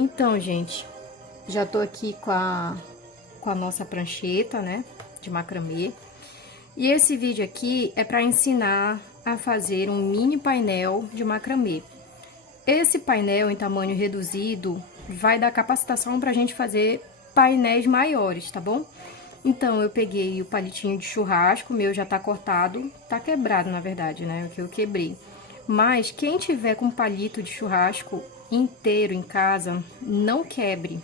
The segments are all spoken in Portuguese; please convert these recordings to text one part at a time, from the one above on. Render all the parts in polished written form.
Então, gente, já tô aqui com a nossa prancheta, né, de macramê. E esse vídeo aqui é para ensinar a fazer um mini painel de macramê. Esse painel em tamanho reduzido vai dar capacitação pra gente fazer painéis maiores, tá bom? Então, eu peguei o palitinho de churrasco, o meu já tá cortado, tá quebrado, na verdade, né, o que eu quebrei. Mas quem tiver com palito de churrasco inteiro em casa, não quebre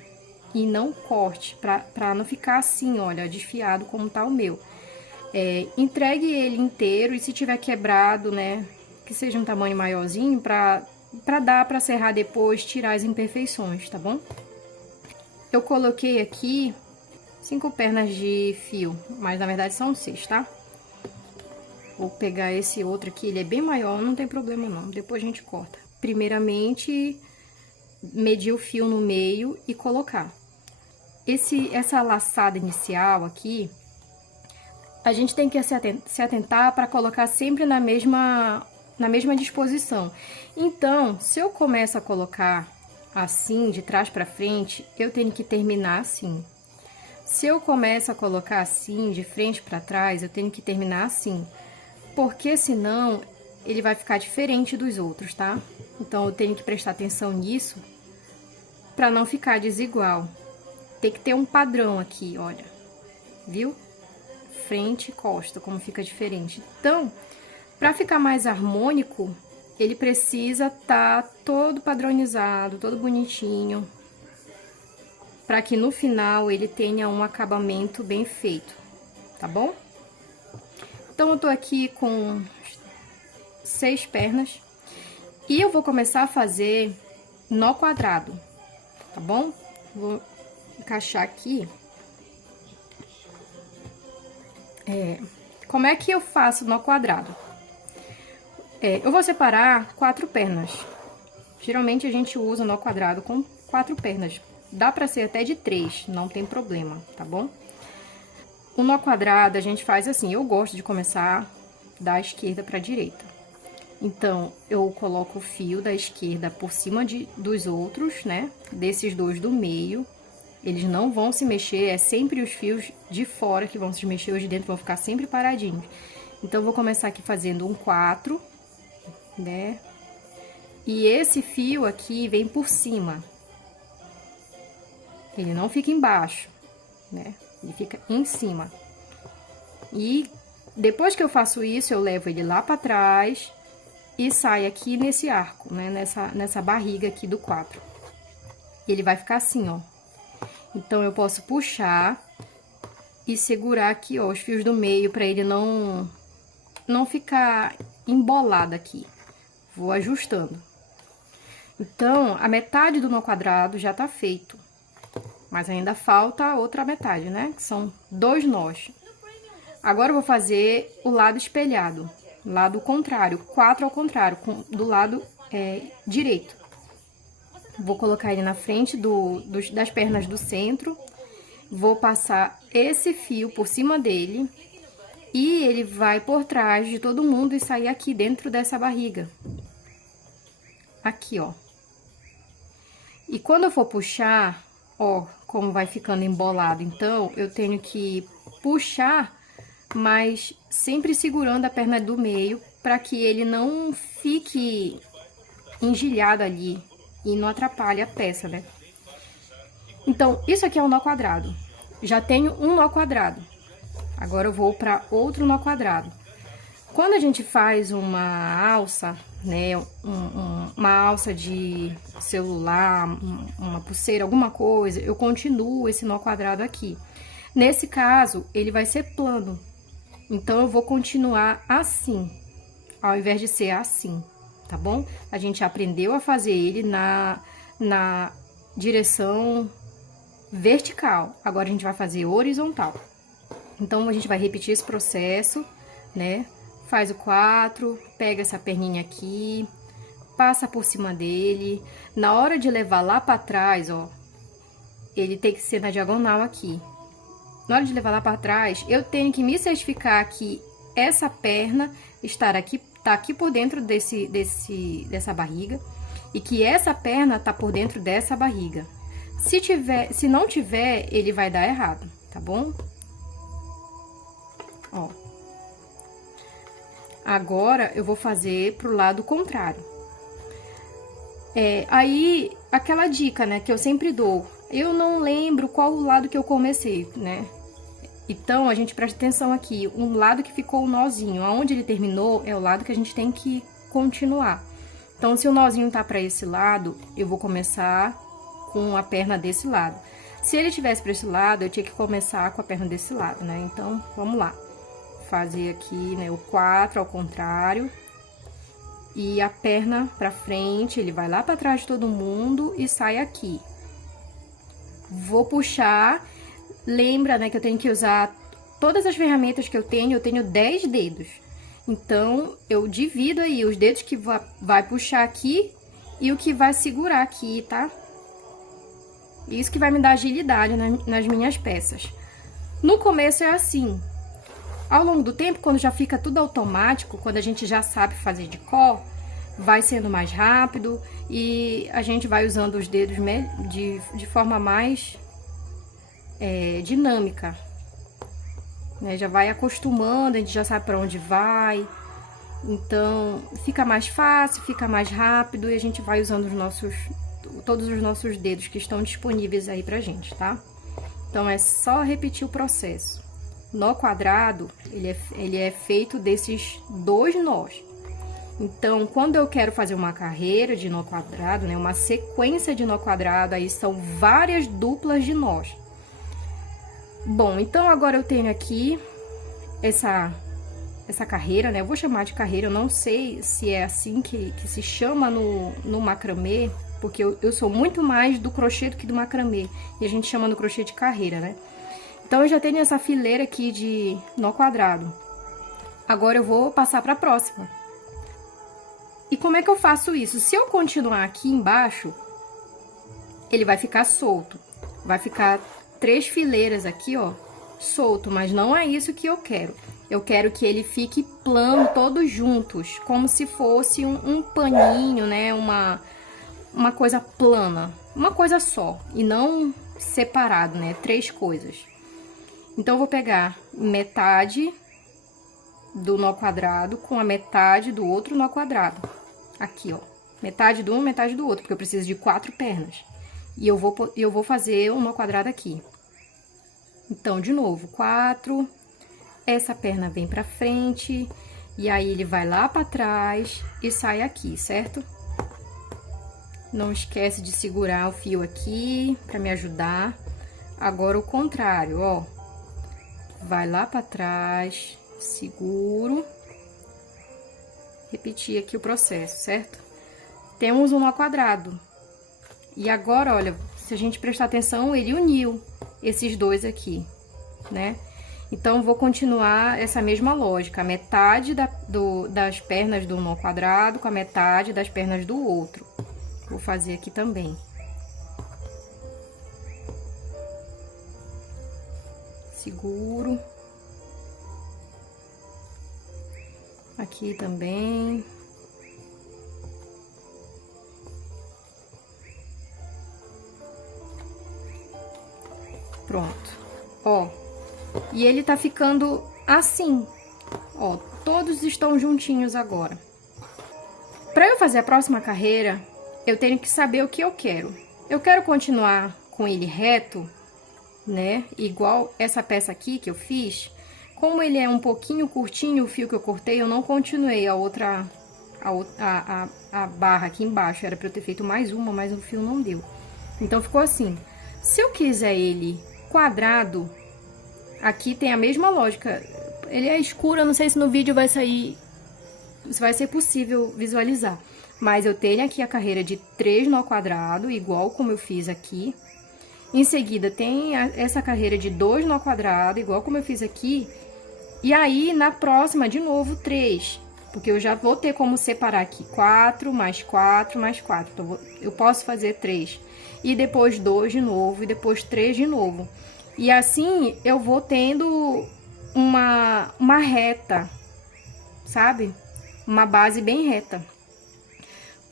e não corte, pra não ficar assim, olha, desfiado como tá o meu. Entregue ele inteiro e se tiver quebrado, né, que seja um tamanho maiorzinho, pra dar pra serrar depois, tirar as imperfeições, tá bom? Eu coloquei aqui 5 pernas de fio, mas na verdade são 6, tá? Vou pegar esse outro aqui, ele é bem maior, não tem problema não, depois a gente corta. Primeiramente, medir o fio no meio e colocar. Essa laçada inicial aqui, a gente tem que se atentar para colocar sempre na mesma disposição. Então, se eu começo a colocar assim, de trás para frente, eu tenho que terminar assim. Se eu começo a colocar assim, de frente para trás, eu tenho que terminar assim. Porque senão, ele vai ficar diferente dos outros, tá? Então, eu tenho que prestar atenção nisso para não ficar desigual. Tem que ter um padrão aqui, olha. Viu? Frente e costa, como fica diferente. Então, para ficar mais harmônico, ele precisa estar todo padronizado, todo bonitinho, para que no final ele tenha um acabamento bem feito, tá bom? Então, eu tô aqui com 6 pernas e eu vou começar a fazer nó quadrado, tá bom? Vou encaixar aqui. Como é que eu faço nó quadrado? Eu vou separar 4 pernas. Geralmente a gente usa nó quadrado com 4 pernas. Dá pra ser até de 3, não tem problema, tá bom? O nó quadrado a gente faz assim, eu gosto de começar da esquerda pra direita. Então, eu coloco o fio da esquerda por cima dos outros, né? Desses dois do meio. Eles não vão se mexer, é sempre os fios de fora que vão se mexer, os de dentro vão ficar sempre paradinhos. Então, eu vou começar aqui fazendo um 4, né? E esse fio aqui vem por cima. Ele não fica embaixo, né? Ele fica em cima. E depois que eu faço isso, eu levo ele lá pra trás e sai aqui nesse arco, né? Nessa barriga aqui do 4. E ele vai ficar assim, ó. Então, eu posso puxar e segurar aqui, ó, os fios do meio, pra ele não ficar embolado aqui. Vou ajustando. Então, a metade do nó quadrado já tá feito. Mas ainda falta a outra metade, né? Que são 2 nós. Agora, eu vou fazer o lado espelhado. Lado contrário, 4 ao contrário, do lado direito. Vou colocar ele na frente das pernas do centro. Vou passar esse fio por cima dele. E ele vai por trás de todo mundo e sair aqui dentro dessa barriga. Aqui, ó. E quando eu for puxar, ó, como vai ficando embolado. Então, eu tenho que puxar, mas sempre segurando a perna do meio, para que ele não fique engelhado ali e não atrapalhe a peça, né? Então, isso aqui é um nó quadrado. Já tenho um nó quadrado. Agora, eu vou para outro nó quadrado. Quando a gente faz uma alça, né, uma alça de celular, uma pulseira, alguma coisa, eu continuo esse nó quadrado aqui. Nesse caso, ele vai ser plano. Então, eu vou continuar assim, ao invés de ser assim, tá bom? A gente aprendeu a fazer ele na direção vertical. Agora, a gente vai fazer horizontal. Então, a gente vai repetir esse processo, né? Faz o 4, pega essa perninha aqui, passa por cima dele. Na hora de levar lá pra trás, ó, ele tem que ser na diagonal aqui. Na hora de levar lá pra trás, eu tenho que me certificar que essa perna tá aqui por dentro dessa barriga. e que essa perna tá por dentro dessa barriga. Se não tiver, ele vai dar errado, tá bom? Ó. Agora, eu vou fazer pro lado contrário. Aí, aquela dica, né, que eu sempre dou. Eu não lembro qual o lado que eu comecei, né? Então, a gente presta atenção aqui. Um lado que ficou o nozinho, aonde ele terminou, é o lado que a gente tem que continuar. Então, se o nozinho tá pra esse lado, eu vou começar com a perna desse lado. Se ele tivesse pra esse lado, eu tinha que começar com a perna desse lado, né? Então, vamos lá. Fazer aqui, né, o 4 ao contrário. E a perna pra frente, ele vai lá pra trás de todo mundo e sai aqui. Vou puxar. Lembra, né, que eu tenho que usar todas as ferramentas que eu tenho 10 dedos. Então, eu divido aí os dedos que vai puxar aqui e o que vai segurar aqui, tá? Isso que vai me dar agilidade nas minhas peças. No começo é assim. Ao longo do tempo, quando já fica tudo automático, quando a gente já sabe fazer de cor, vai sendo mais rápido e a gente vai usando os dedos de forma mais dinâmica, né? Já vai acostumando, a gente já sabe para onde vai, então fica mais fácil, fica mais rápido e a gente vai usando todos os nossos dedos que estão disponíveis aí pra gente, tá? Então é só repetir o processo. Nó quadrado, ele é feito desses 2 nós. Então, quando eu quero fazer uma carreira de nó quadrado, né, uma sequência de nó quadrado, aí são várias duplas de nós. Bom, então agora eu tenho aqui essa carreira, né? Eu vou chamar de carreira, eu não sei se é assim que se chama no macramê, porque eu sou muito mais do crochê do que do macramê, e a gente chama no crochê de carreira, né? Então, eu já tenho essa fileira aqui de nó quadrado. Agora, eu vou passar para a próxima. E como é que eu faço isso? Se eu continuar aqui embaixo, ele vai ficar solto. Vai ficar 3 fileiras aqui, ó, solto, mas não é isso que eu quero. Eu quero que ele fique plano, todos juntos, como se fosse um paninho, né, uma coisa plana, uma coisa só, e não separado, né, 3 coisas. Então, eu vou pegar metade do nó quadrado com a metade do outro nó quadrado. Aqui, ó, metade do um, metade do outro, porque eu preciso de 4 pernas. E eu vou fazer um nó quadrado aqui. Então, de novo, 4, essa perna vem pra frente, e aí ele vai lá pra trás e sai aqui, certo? Não esquece de segurar o fio aqui pra me ajudar. Agora, o contrário, ó. Vai lá pra trás, seguro. Repetir aqui o processo, certo? Temos um nó quadrado. E agora, olha, se a gente prestar atenção, ele uniu esses 2 aqui, né? Então, vou continuar essa mesma lógica. A metade das pernas do nó quadrado com a metade das pernas do outro. Vou fazer aqui também. Seguro. Aqui também. Pronto. Ó. E ele tá ficando assim. Ó, todos estão juntinhos agora. Para eu fazer a próxima carreira, eu tenho que saber o que eu quero. Eu quero continuar com ele reto, né? Igual essa peça aqui que eu fiz. Como ele é um pouquinho curtinho, o fio que eu cortei, eu não continuei a barra aqui embaixo. Era pra eu ter feito mais uma, mas o fio não deu. Então, ficou assim. Se eu quiser ele quadrado, aqui tem a mesma lógica. Ele é escuro, eu não sei se no vídeo vai sair, se vai ser possível visualizar. Mas eu tenho aqui a carreira de 3 nó quadrado, igual como eu fiz aqui. Em seguida, tem essa carreira de 2 nó quadrado, igual como eu fiz aqui. E aí, na próxima, de novo, 3. Porque eu já vou ter como separar aqui 4, mais 4, mais 4. Então, eu posso fazer 3. E depois 2 de novo, e depois 3 de novo. E assim, eu vou tendo uma reta, sabe? Uma base bem reta.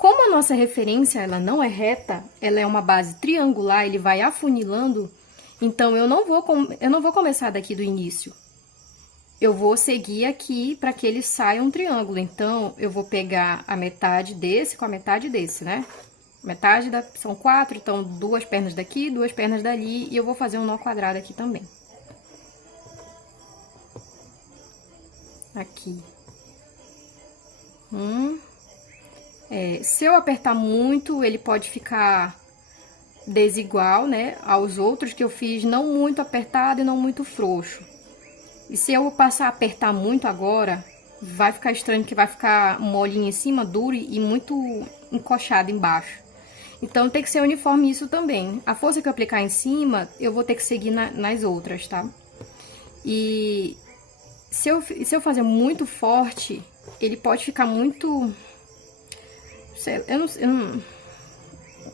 Como a nossa referência, ela não é reta, ela é uma base triangular, ele vai afunilando, então eu não vou começar daqui do início. Eu vou seguir aqui para que ele saia um triângulo. Então, eu vou pegar a metade desse com a metade desse, né? São 4, então 2 pernas daqui, 2 pernas dali, e eu vou fazer um nó quadrado aqui também. Aqui. Se eu apertar muito, ele pode ficar desigual, né, aos outros que eu fiz não muito apertado e não muito frouxo. E se eu passar a apertar muito agora, vai ficar estranho, que vai ficar molinho em cima, duro e muito encoxado embaixo. Então, tem que ser uniforme isso também. A força que eu aplicar em cima, eu vou ter que seguir nas outras, tá? E se eu fazer muito forte, ele pode ficar muito...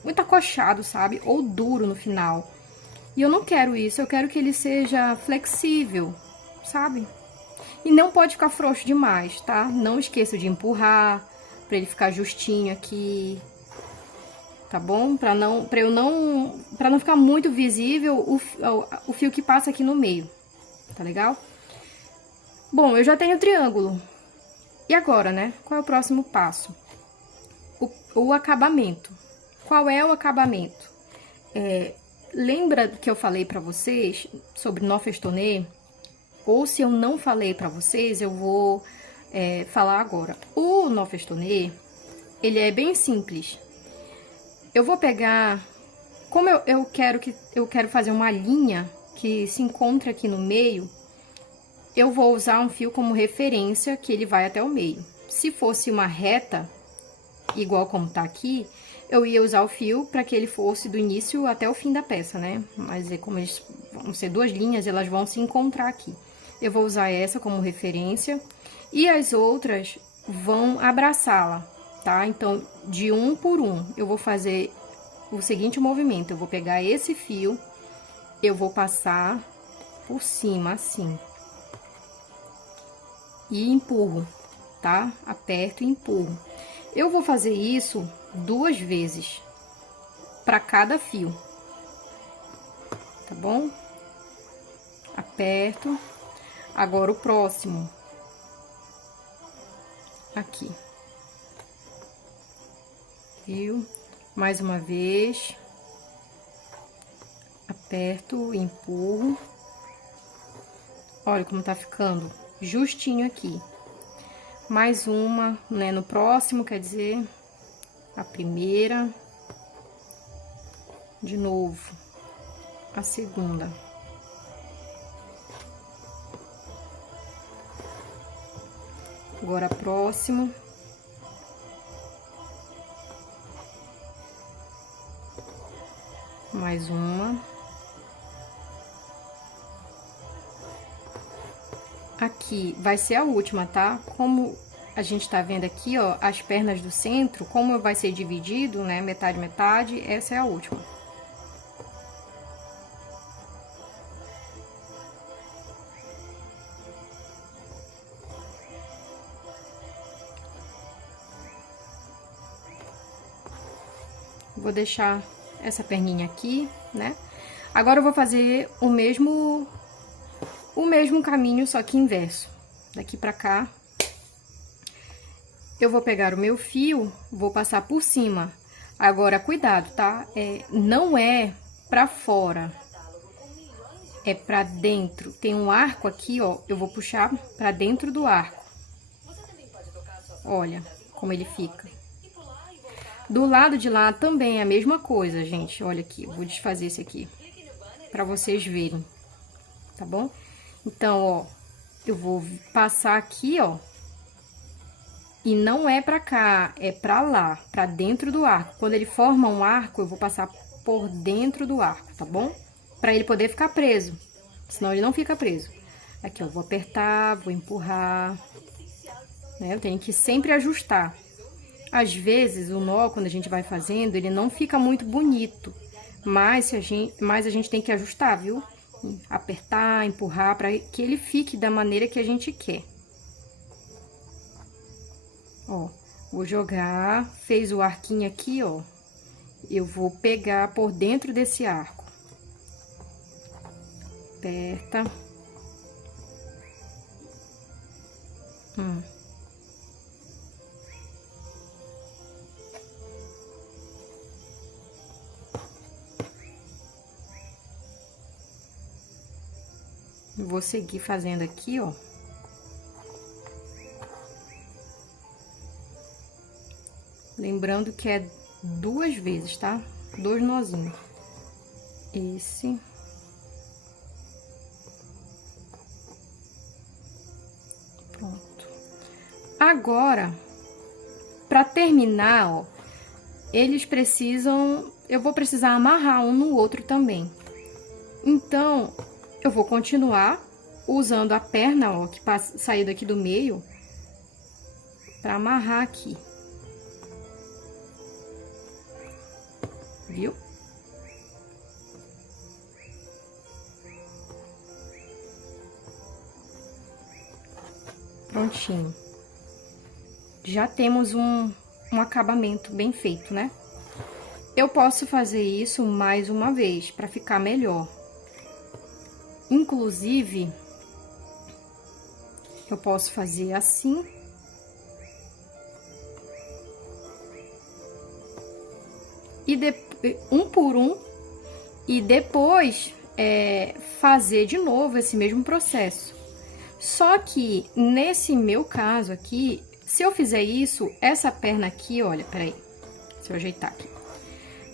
muito acochado, sabe? Ou duro no final. E eu não quero isso, eu quero que ele seja flexível, sabe? E não pode ficar frouxo demais, tá? Não esqueça de empurrar, pra ele ficar justinho aqui, tá bom? Pra não ficar muito visível o fio que passa aqui no meio, tá legal? Bom, eu já tenho o triângulo. E agora, né? Qual é o próximo passo? O acabamento. Qual é o acabamento? Lembra que eu falei pra vocês sobre nó festonê? Ou se eu não falei pra vocês, eu vou falar agora. O nó festonê, ele é bem simples. Eu vou pegar... Como eu quero fazer uma linha que se encontre aqui no meio, eu vou usar um fio como referência, que ele vai até o meio. Se fosse uma reta, igual como tá aqui, eu ia usar o fio para que ele fosse do início até o fim da peça, né? Mas como eles vão ser 2 linhas, elas vão se encontrar aqui. Eu vou usar essa como referência e as outras vão abraçá-la, tá? Então, de um por um, eu vou fazer o seguinte movimento. Eu vou pegar esse fio, eu vou passar por cima, assim. E empurro, tá? Aperto e empurro. Eu vou fazer isso 2 vezes para cada fio, tá bom? Aperto. Agora o próximo. Aqui. Viu? Mais uma vez. Aperto, empurro. Olha como tá ficando justinho aqui. Mais uma, né, no próximo, quer dizer, a primeira. De novo, a segunda. Agora a próxima. Mais uma. Aqui vai ser a última, tá? Como a gente tá vendo aqui, ó, as pernas do centro, como vai ser dividido, né, metade, metade, essa é a última. Vou deixar essa perninha aqui, né? Agora eu vou fazer o mesmo caminho, só que inverso. Daqui pra cá. Eu vou pegar o meu fio, vou passar por cima. Agora, cuidado, tá? Não é pra fora, é pra dentro. Tem um arco aqui, ó, eu vou puxar pra dentro do arco. Olha como ele fica. Do lado de lá também é a mesma coisa, gente. Olha aqui, eu vou desfazer esse aqui, pra vocês verem, tá bom? Então, ó, eu vou passar aqui, ó, e não é pra cá, é pra lá, pra dentro do arco. Quando ele forma um arco, eu vou passar por dentro do arco, tá bom? Pra ele poder ficar preso, senão ele não fica preso. Aqui, ó, eu vou apertar, vou empurrar, né? Eu tenho que sempre ajustar. Às vezes, o nó, quando a gente vai fazendo, ele não fica muito bonito, mas a gente tem que ajustar, viu? Apertar, empurrar, para que ele fique da maneira que a gente quer. Ó, Vou jogar, fez o arquinho aqui, ó. Eu vou pegar por dentro desse arco. Aperta. Vou seguir fazendo aqui, ó. Lembrando que é 2 vezes, tá? 2 nozinhos. Esse. Pronto. Agora, pra terminar, ó, eles precisam... Eu vou precisar amarrar um no outro também. Então, eu vou continuar usando a perna, ó, que saiu daqui do meio, pra amarrar aqui. Viu? Prontinho. Já temos um acabamento bem feito, né? Eu posso fazer isso mais uma vez, para ficar melhor. Inclusive, eu posso fazer assim. E um por um. E depois, fazer de novo esse mesmo processo. Só que, nesse meu caso aqui, se eu fizer isso, essa perna aqui, olha, peraí, deixa eu ajeitar aqui.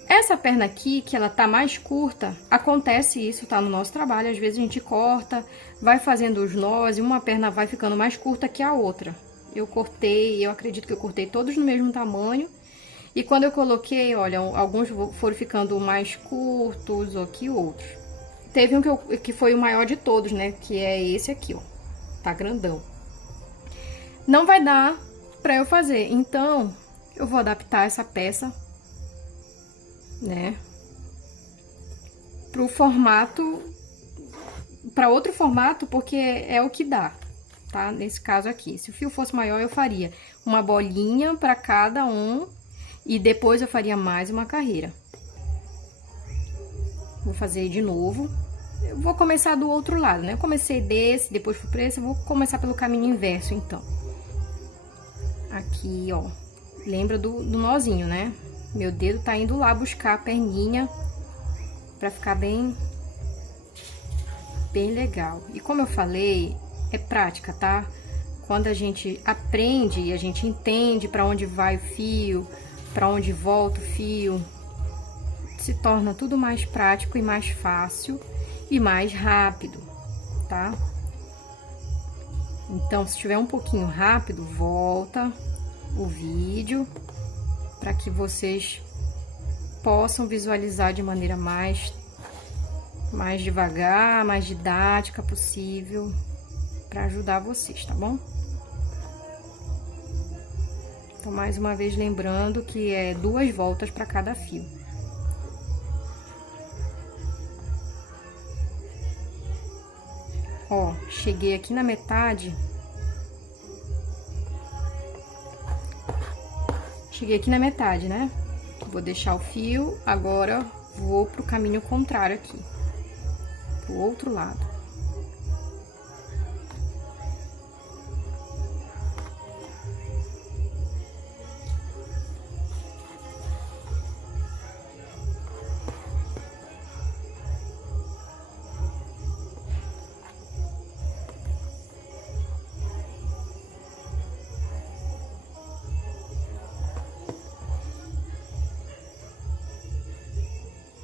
Essa perna aqui, que ela tá mais curta, acontece isso, tá, no nosso trabalho, às vezes a gente corta, vai fazendo os nós, e uma perna vai ficando mais curta que a outra. Eu cortei, eu acredito que eu cortei todos no mesmo tamanho, e quando eu coloquei, olha, alguns foram ficando mais curtos do que outros. Teve um que foi o maior de todos, né, que é esse aqui, ó, tá grandão. Não vai dar pra eu fazer, então, eu vou adaptar essa peça, né, pro formato, para outro formato, porque é o que dá, tá? Nesse caso aqui, se o fio fosse maior, eu faria uma bolinha para cada um e depois eu faria mais uma carreira. Vou fazer de novo. Eu vou começar do outro lado, né? Eu comecei desse, depois fui pra esse, eu vou começar pelo caminho inverso, então. Aqui, ó, lembra do nozinho, né? Meu dedo tá indo lá buscar a perninha pra ficar bem legal. E como eu falei, é prática, tá? Quando a gente aprende e a gente entende pra onde vai o fio, pra onde volta o fio, se torna tudo mais prático e mais fácil e mais rápido, tá? Então, se estiver um pouquinho rápido, volta o vídeo para que vocês possam visualizar de maneira mais devagar, mais didática possível, para ajudar vocês, tá bom? Então, mais uma vez lembrando que é 2 voltas para cada fio. Ó, cheguei aqui na metade. Cheguei aqui na metade, né? Vou deixar o fio, agora vou pro caminho contrário aqui. Pro outro lado.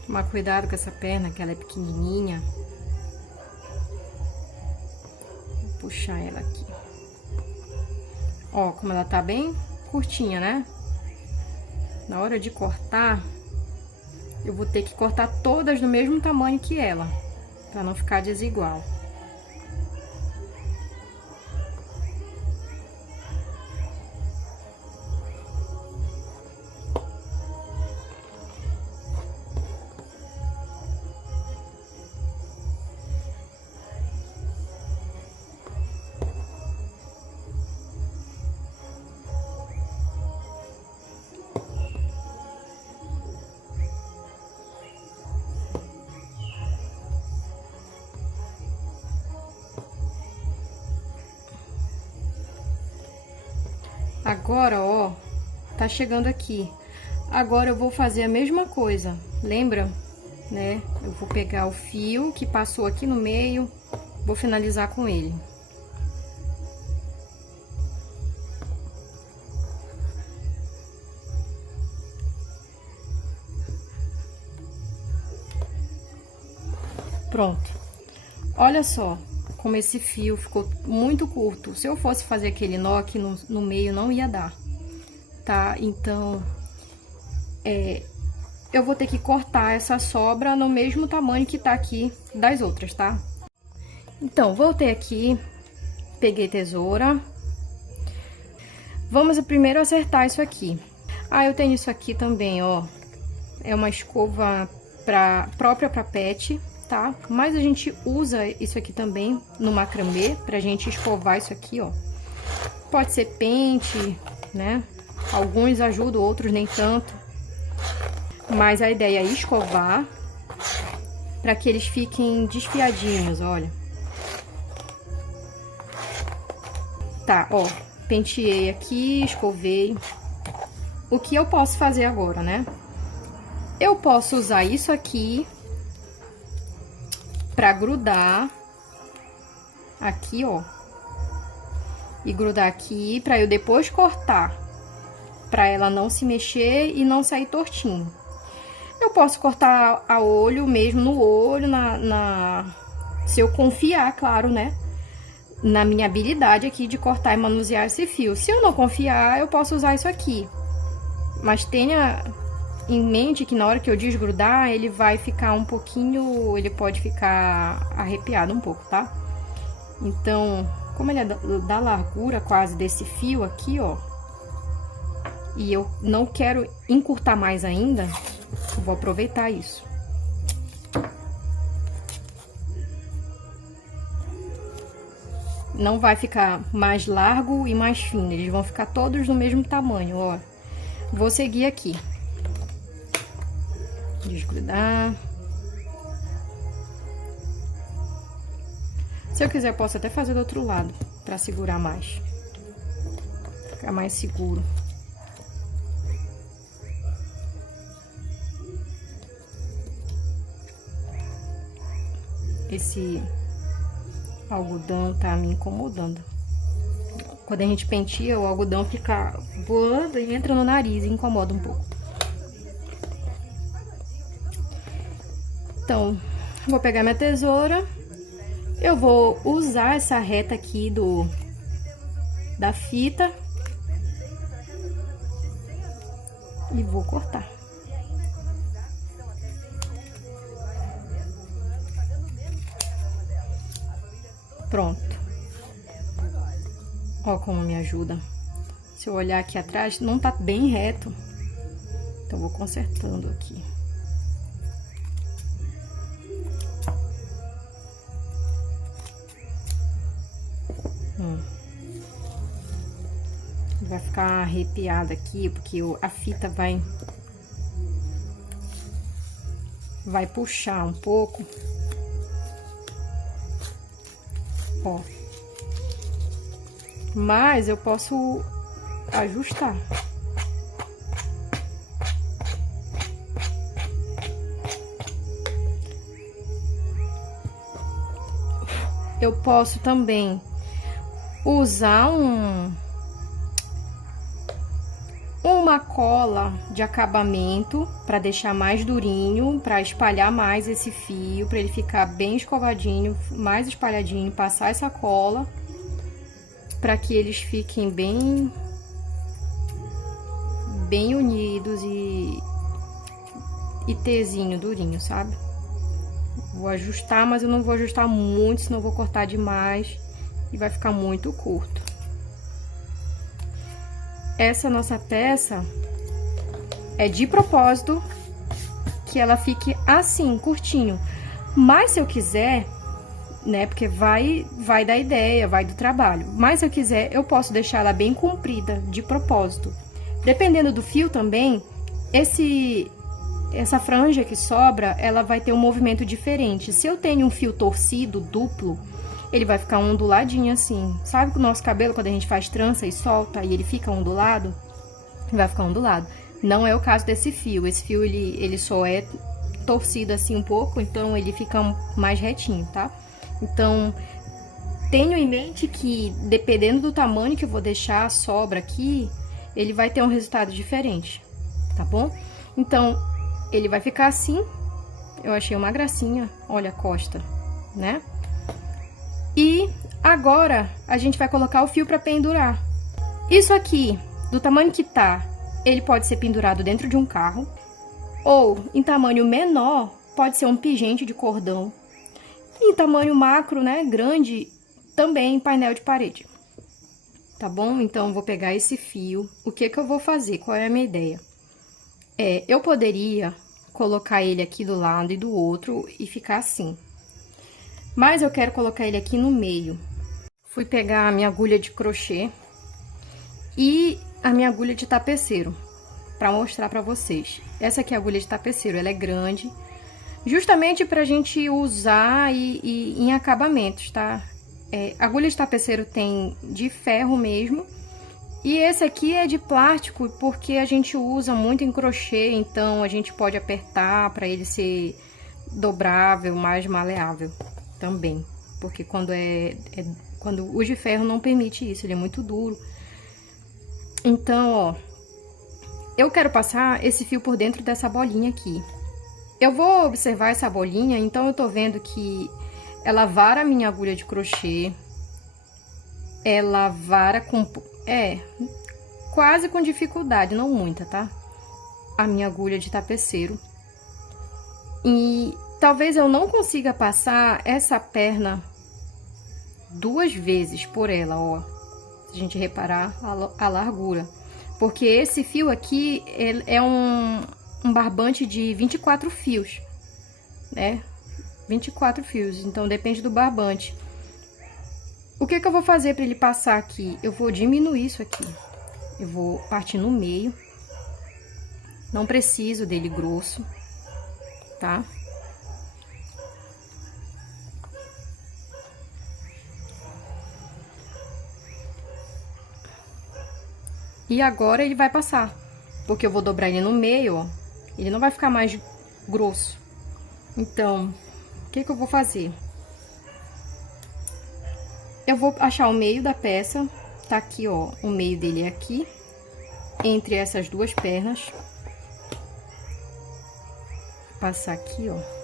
Tomar cuidado com essa perna, que ela é pequenininha. Vou puxar ela aqui. Ó, como ela tá bem curtinha, né? Na hora de cortar, eu vou ter que cortar todas do mesmo tamanho que ela, pra não ficar desigual. Agora, ó, tá chegando aqui. Agora eu vou fazer a mesma coisa, lembra? Né? Eu vou pegar o fio que passou aqui no meio, vou finalizar com ele. Pronto. Olha só como esse fio ficou muito curto. Se eu fosse fazer aquele nó aqui no meio, não ia dar, tá? Então, eu vou ter que cortar essa sobra no mesmo tamanho que tá aqui das outras, tá? Então, voltei aqui, peguei tesoura. Vamos primeiro acertar isso aqui. Ah, eu tenho isso aqui também, ó. É uma escova própria pra pet, tá? Mas a gente usa isso aqui também no macramê, pra gente escovar isso aqui, ó. Pode ser pente, né? Alguns ajudam, outros nem tanto. Mas a ideia é escovar para que eles fiquem desfiadinhos, olha. Tá, ó, penteei aqui, escovei. O que eu posso fazer agora, né? Eu posso usar isso aqui para grudar aqui, ó. E grudar aqui para eu depois cortar, para ela não se mexer e não sair tortinho. Eu posso cortar a olho mesmo, no olho, se eu confiar, claro, né? Na minha habilidade aqui de cortar e manusear esse fio. Se eu não confiar, eu posso usar isso aqui. Mas tenha em mente que na hora que eu desgrudar, ele vai ficar um pouquinho... Ele pode ficar arrepiado um pouco, tá? Então, como ele é da largura quase desse fio aqui, ó. E eu não quero encurtar mais ainda... Eu vou aproveitar isso. Não vai ficar mais largo e mais fino, eles vão ficar todos do mesmo tamanho, ó. Vou seguir aqui. Desgrudar. Se eu quiser, eu posso até fazer do outro lado, pra segurar mais. Ficar mais seguro. Esse algodão tá me incomodando. Quando a gente penteia, o algodão fica voando e entra no nariz e incomoda um pouco. Então, vou pegar minha tesoura. Eu vou usar essa reta aqui da fita. E vou cortar. Pronto. Ó como me ajuda. Se eu olhar aqui atrás, não tá bem reto. Então, vou consertando aqui. Vai ficar arrepiada aqui, porque a fita vai puxar um pouco. Ó, mas eu posso ajustar. Eu posso também usar uma cola de acabamento para deixar mais durinho, para espalhar mais esse fio, para ele ficar bem escovadinho, mais espalhadinho, passar essa cola para que eles fiquem bem unidos e Tzinho, durinho, sabe? Vou ajustar, mas eu não vou ajustar muito, senão eu vou cortar demais e vai ficar muito curto. Essa nossa peça é de propósito que ela fique assim, curtinho. Mas se eu quiser, né, porque vai da ideia, vai do trabalho. Mas se eu quiser, eu posso deixar ela bem comprida, de propósito. Dependendo do fio também, essa franja que sobra, ela vai ter um movimento diferente. Se eu tenho um fio torcido, duplo, ele vai ficar onduladinho assim. Sabe que o nosso cabelo, quando a gente faz trança e solta, e ele fica ondulado? Vai ficar ondulado. Não é o caso desse fio. Esse fio, ele só é torcido assim um pouco, então ele fica mais retinho, tá? Então, tenho em mente que, dependendo do tamanho que eu vou deixar a sobra aqui, ele vai ter um resultado diferente, tá bom? Então, ele vai ficar assim. Eu achei uma gracinha. Olha a costa, né? E agora, a gente vai colocar o fio pra pendurar. Isso aqui, do tamanho que tá, ele pode ser pendurado dentro de um carro. Ou, em tamanho menor, pode ser um pingente de cordão. E em tamanho macro, né, grande, também painel de parede. Tá bom? Então, eu vou pegar esse fio. O que que eu vou fazer? Qual é a minha ideia? Eu poderia colocar ele aqui do lado e do outro e ficar assim. Mas eu quero colocar ele aqui no meio. Fui pegar a minha agulha de crochê e a minha agulha de tapeceiro, pra mostrar pra vocês. Essa aqui é a agulha de tapeceiro, ela é grande, justamente pra gente usar em acabamentos, tá? Agulha de tapeceiro tem de ferro mesmo, e esse aqui é de plástico, porque a gente usa muito em crochê, então a gente pode apertar pra ele ser dobrável, mais maleável também. Porque quando quando o de ferro não permite isso, ele é muito duro. Então, ó, eu quero passar esse fio por dentro dessa bolinha aqui. Eu vou observar essa bolinha, então eu tô vendo que ela vara a minha agulha de crochê. Ela vara com... quase com dificuldade, não muita, tá? A minha agulha de tapeceiro. E talvez eu não consiga passar essa perna 2 vezes por ela, ó. Se a gente reparar a largura. Porque esse fio aqui é um barbante de 24 fios, né? 24 fios, então depende do barbante. O que que eu vou fazer para ele passar aqui? Eu vou diminuir isso aqui. Eu vou partir no meio. Não preciso dele grosso, tá? E agora ele vai passar, porque eu vou dobrar ele no meio, ó. Ele não vai ficar mais grosso. Então, o que que eu vou fazer? Eu vou achar o meio da peça, tá aqui, ó. O meio dele é aqui, entre essas 2 pernas. Passar aqui, ó.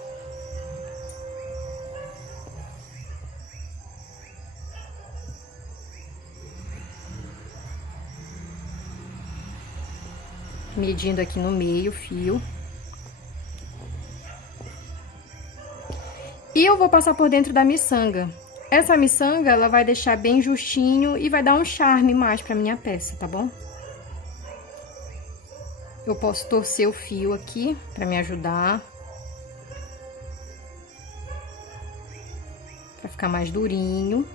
Medindo aqui no meio o fio. E eu vou passar por dentro da miçanga. Essa miçanga, ela vai deixar bem justinho e vai dar um charme mais pra minha peça, tá bom? Eu posso torcer o fio aqui pra me ajudar. Pra ficar mais durinho.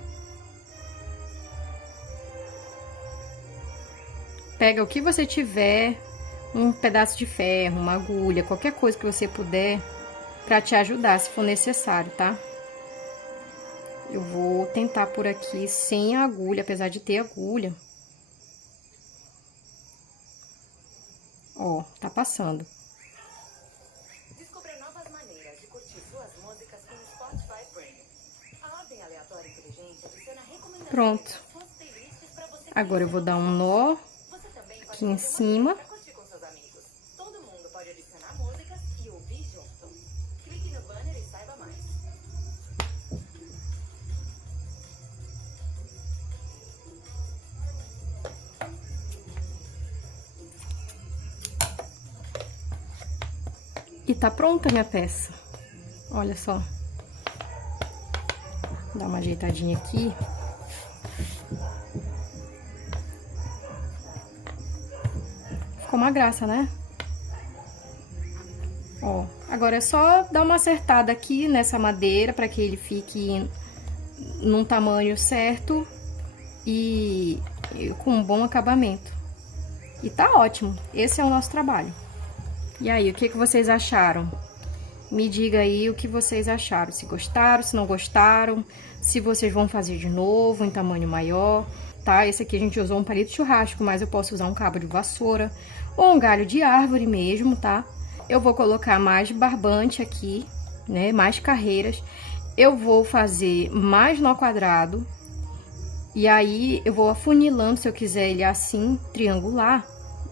Pega o que você tiver, um pedaço de ferro, uma agulha, qualquer coisa que você puder pra te ajudar, se for necessário, tá? Eu vou tentar por aqui sem a agulha, apesar de ter agulha. Ó, tá passando. Descubra novas maneiras de curtir suas músicas com o Spotify Premium. A ordem aleatória inteligente adiciona recomendações. Pronto. Agora eu vou dar um nó aqui em cima. Todo mundo pode adicionar músicas e ouvir junto. Clique no banner e saiba mais. E tá pronta a minha peça. Olha só. Dá uma ajeitadinha aqui. Ficou uma graça, né? Ó, agora é só dar uma acertada aqui nessa madeira para que ele fique num tamanho certo e com um bom acabamento. E tá ótimo. Esse é o nosso trabalho. E aí, o que que vocês acharam? Me diga aí o que vocês acharam, se gostaram, se não gostaram, se vocês vão fazer de novo em tamanho maior, tá? Esse aqui a gente usou um palito de churrasco, mas eu posso usar um cabo de vassoura ou um galho de árvore mesmo, tá? Eu vou colocar mais barbante aqui, né? Mais carreiras. Eu vou fazer mais nó quadrado. E aí, eu vou afunilando, se eu quiser ele assim, triangular.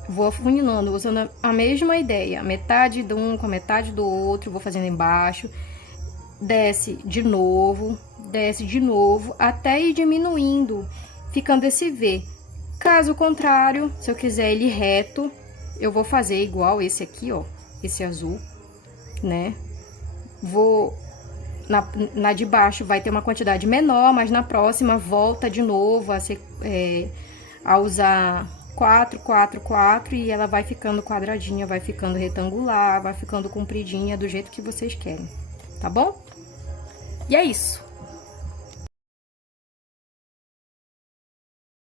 Vou afunilando, usando a mesma ideia. Metade de um com a metade do outro, vou fazendo embaixo. Desce de novo, até ir diminuindo, ficando esse V. Caso contrário, se eu quiser ele reto, eu vou fazer igual esse aqui, ó. Esse azul, né? Vou... Na de baixo vai ter uma quantidade menor, mas na próxima volta de novo a usar 4, 4, 4 e ela vai ficando quadradinha, vai ficando retangular, vai ficando compridinha do jeito que vocês querem, tá bom? E é isso.